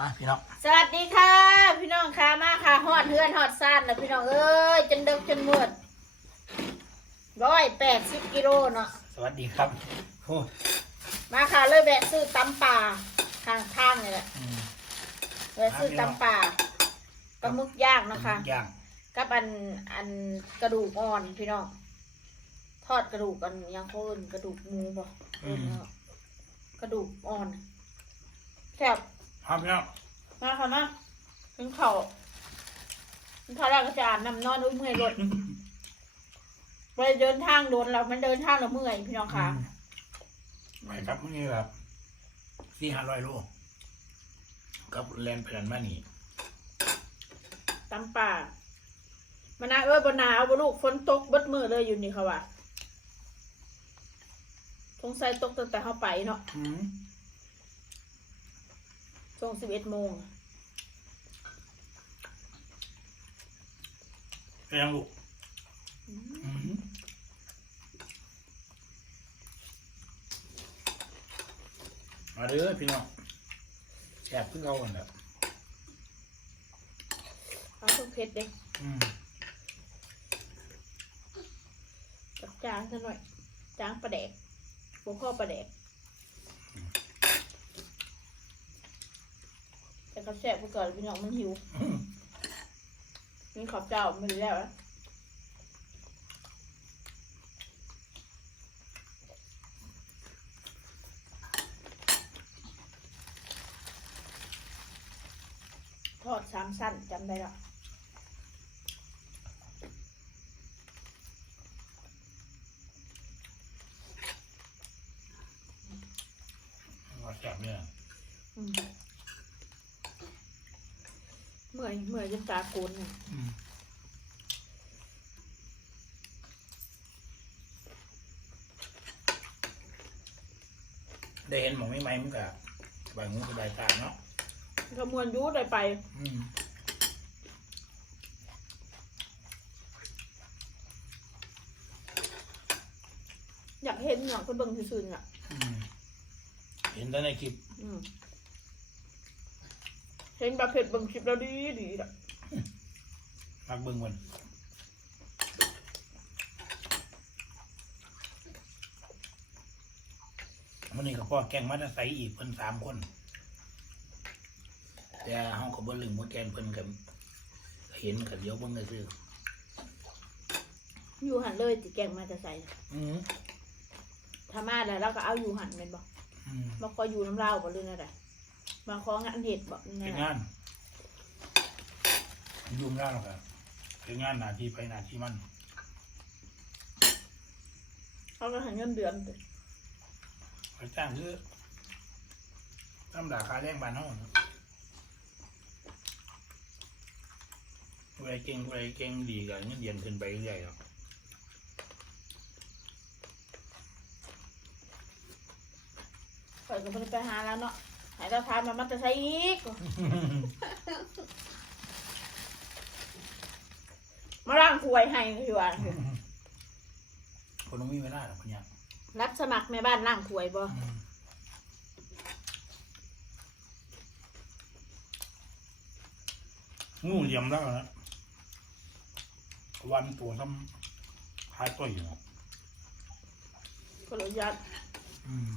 อะพี่น้องสวัสดีค่ะ พี่น้องค่ะมาค่ะฮอดเฮือนฮอดซ่านแล้วพี่น้องเอ้ยจนดึกจนมืดร้อยแปดสิบกิโลเนาะสวัสดีครับโอ้มาค่ะเลยแวะซื้อตำป่าทางทางนี่แหละอืมแวะซื้อตำป่าปลาหมึกย่างเนาะคะย่างกับอันอันกระดูกอ่อนพี่น้องทอดกระดูกกันยังโคนกระดูกหมูบ่เอิ้นเนาะกระดูกอ่อนแซ่บ ครับพี่น้องมาค่ะมาถึงเขาถึงเขาแล้วก็จะอาบน้ำนอนอุ้ยเมื่อยรถไปเดินทางโดนเรามันเดินทางเราเมื่อยพี่น้องค่ะอืมไปครับมื้อนี้แบบสี่ห้าร้อยโลกับแลนไปนันมานี่ตำป่ามานาเอ้ยบนหนาวบนลูกฝนตกเบิดมือเลยอยู่นี่เขาว่าสงสัยตกตั้งแต่เขาไปเนาะอืม ช่วงสิบเอ็ดโมงเป็นยังลูกอืมมาเด้อพี่น้องแซ่บขึ้นเอากันแบบเอาทุกเพชรเด้อืมจับจางซะหน่อย จางประแดกหัวข้อประแดก แต่ก็แซ่บไปก่อนพี่น้องมันหิวอืมกินขอบเจ้ามันแล้วนะทอดสามสั้นจำได้แล้วว่าแซ่บเนี่ย อืมเมื่อยเมื่อยจนตาโกนเนี่ยอืมได้เห็นหมองไม่ไหมมันก็สบายหูสบายตาเนาะขมวนอยูได้ไปอืมอยากเห็นอยากไปเบิ่งซื่อๆอะอืมเห็นแต่ในคลิป อืม เห็นประเภทเบิ่งคลิปแล้วดีดีอะมักเบิ่งมันวันนี้ก็พ่อแกงมัดใส่อีกเพิ่นสามคน แต่เฮาก็บ่ลืมว่าแกงเพิ่นกันเห็นกันเดี๋ยวเบิ่งก็ซื้ออยู่หันเลยติแกงมาจะใส่อืมถ้ามาแล้วเราก็เอาอยู่หันเป็นบ่อืมมาคอยอยู่น้ำเล่าบ่เรื่องอะไร มาของานเห็ดบ่ยังไงเป็นงานยุ่งยากหรอกครับเป็นงานหน้าที่ไปหน้าที่มันเขาก็ใหันเงินเดือนติไปจ้างคือทำราคาแรงบานเฮาผู้ใดเก่งผู้ใดเก่งดีก็เงินเดือนขึ้นไปเรื่อยๆหรอกคอยก็บ่ได้ไปหาแล้วเนาะใหายเราทานมามันจะใช้อีก มาล้างถ้วยให้คือว่าคนต้องมีเวลาหรอกคนเนี้ยรับสมัครแม่บ้านล้างถ้วยบ่อืมงูเหลี่ยมแล้วนะวันตัวซ้ำคล้ายตัวอยู่ก็เลยยัดอืม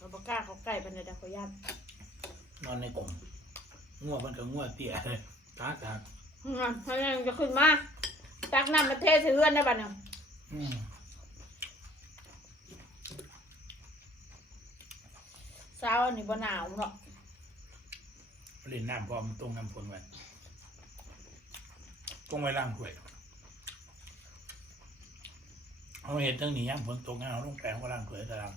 เราบ่กล้าเขาใกล้ปานใดดอกก็ยัดนอนในกล่องงัวมันก็งัวเตี้ยเลยตากตากอืมเพราะฉะนั้นจะขึ้นมาตักน้ำมาเทใส่เฮือนได้บัดเนี่ยอืมเช้าอันนี้บ่หนาวเนาะเล่นน้ำพร้อมตรงน้ำฝนไว้ตรงไว้ล่างถ้วยเอาเห็ดเรื่องนี้ยังฝนตกงั้นเอาลงแปลงก็ล่างถ้วยตาราง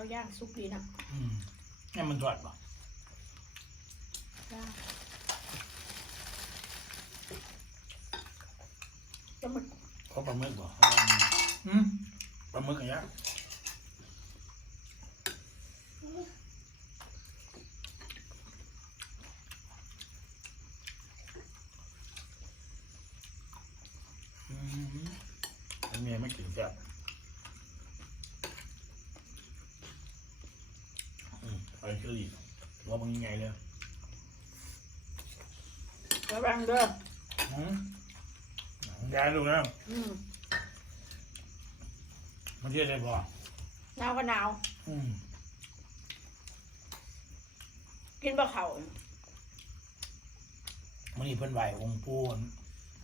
เราย่างสุกดีนะอืมนี่มันทอดป่ะย่างจะมันเขาปลาหมึกป่ะอืมปลาหมึกกันยะ มอันนี้ไม่กินแซ่บ อืมไอ้เชอรี่หัวบางใหญ่เลยระวังเด้ออืมยายลูนะอืมมันเรียอะไรบ่หนาวก็หนาว อืมกินบะเขามันนี่เพิ่นไหวองค์ปู่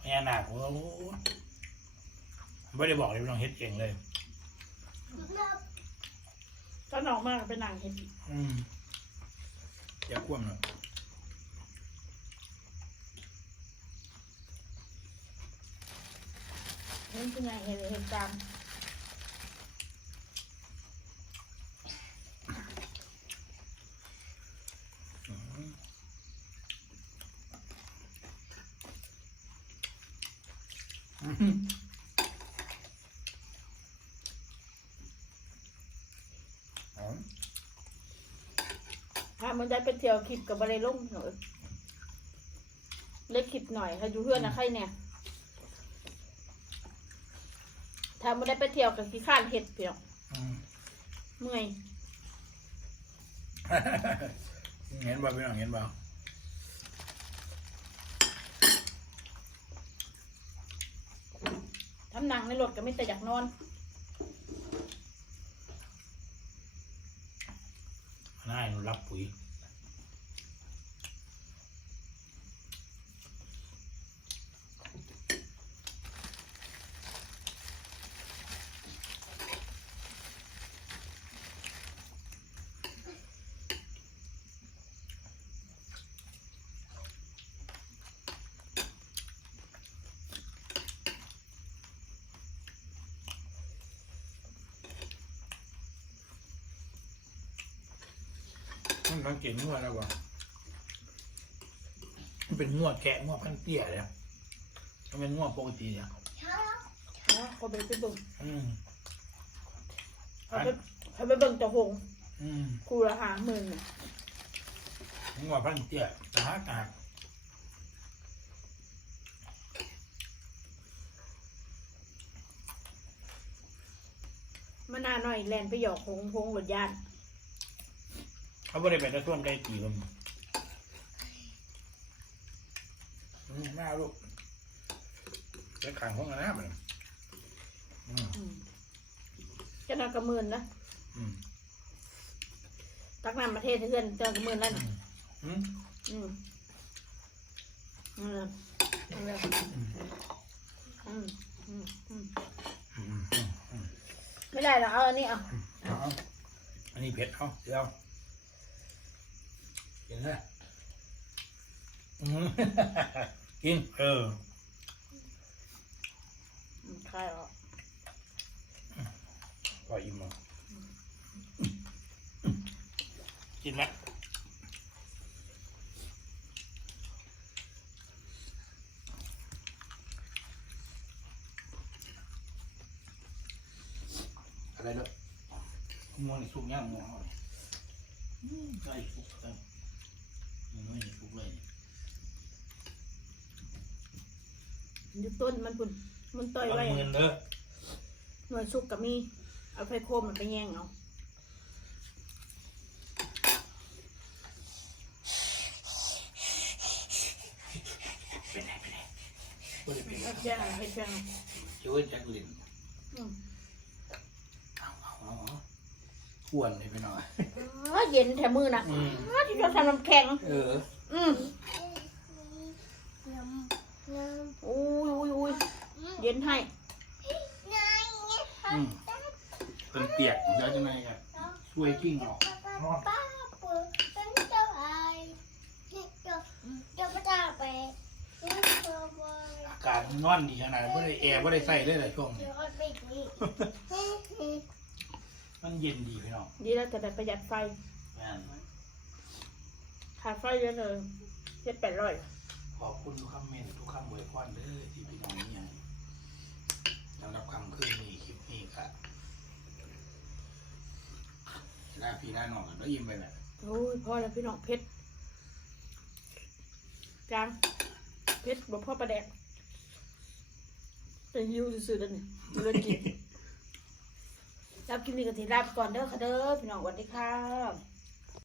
พญานาคโอ้โหไม่ได้บอกเลยไม่ต้องเฮ็ดเองเลยตอนออกมากเป็นนางเห็ดอีกอืม อย่าคว่ำหน่อยนี่เป็นไงเห็ดเห็ดจามอืมอืมอ๋อ ถ้า มันได้ไปเที่ยวคลิปกับบะไรลงหน่อยเล็กคลิปหน่อยค่ะอยู่เพื่อนนะใครเนี่ยถ้ามันได้ไปเที่ยวกับขี้ข้านเห็ดเปียกอืมเมื่อยเห็นบ่พี่น้องเห็นบ่ทำหนังในรถก็ไม่แต่อยากนอนน่าหนูรับปุ๋ย มันสังเกตงวดแล้วว่ามันเป็นงวดแกะงวดพันเตี้ยเลยอะมันเป็นงวดปกติเนี่ยนะเขาไปไปเบิ่งอืมเขาไปเขาไปเบิ่งตะหงอืมคูละหาหมื่นน่ะงวดพันเตี้ยตาตากมานาหน่อยแลนไปหยอกหงหงหลดยาน เขาไม่ได้ไปตะท่วมได้กี่คนอืมน่าลูกไปขังห้องกันนะมันอืมอืมเจ้านายกระมื่นนะอืมตักน้ำประเทศให้เพื่อนเจ้ากระมื่นแล้วอืนะมอืมอืมอืมอืมอืมอืมอืมอืมอืมอืมไม่ได้หรอกเอาอันนี้เอาเอาเอาอันนี้เผ็ดเอาเดี๋ยว กินเลยอืมกิน เออ อืมคลายออกพออิ่มแล้วกินไหมอะไรเนาะมองในสุกย่างมองเอาเลยอืมใส่สุกกัน ยังไม่ได้สุกเลยอยู่ต้นมันปุ่นมันต่อยบางไว้เงินเด้อหน่วยสุกกับมี เอาไฟโคมมันไปแย่งเอาเป็นไงเป็นไงบ่ได้เป็นเอาแย่งเอาให้แย่งเอาช่วยจักลินอืมเอาเอาเอาเอา อ้วนเลยไปหน่อยอ๋อเย็นแถมมือนะอืมอ๋อที่เราทำน้ำแข็ง เออ อืมอุ้ยอุ้ยอุ้ยเย็นให้ อืมเป็นเปียกเดี๋ยวจะไงครับช่วยกิ้งออกนอนอากาศมันร้อนดีขนาดไม่ได้แอร์ไม่ได้ใส่เลยแหละช่วงนี้ มันเย็นดีพี่น้องดีแล้วจะได้ประหยัดไฟแม่นขาดไฟเยอะเลยเจ็ดแปดร้อยขอบคุณทุกคำเมนต์ทุกคำอวยพรเด้อที่พี่น้องนี่ยังสำหรับคำคืนนี้คลิปนี้ครับลาพี่ลาน้องกันแล้วยิ้มไปแบบโอ้ยพอแล้วพี่น้องเพชรจางเพชรบอกพ่อประแดกจะหิวซื่อๆเด้อนี่เลือกิน รับกินนี่ก็สิลาไปก่อนเด้อค่ะเด้อพี่น้องสวัสดีค่ะ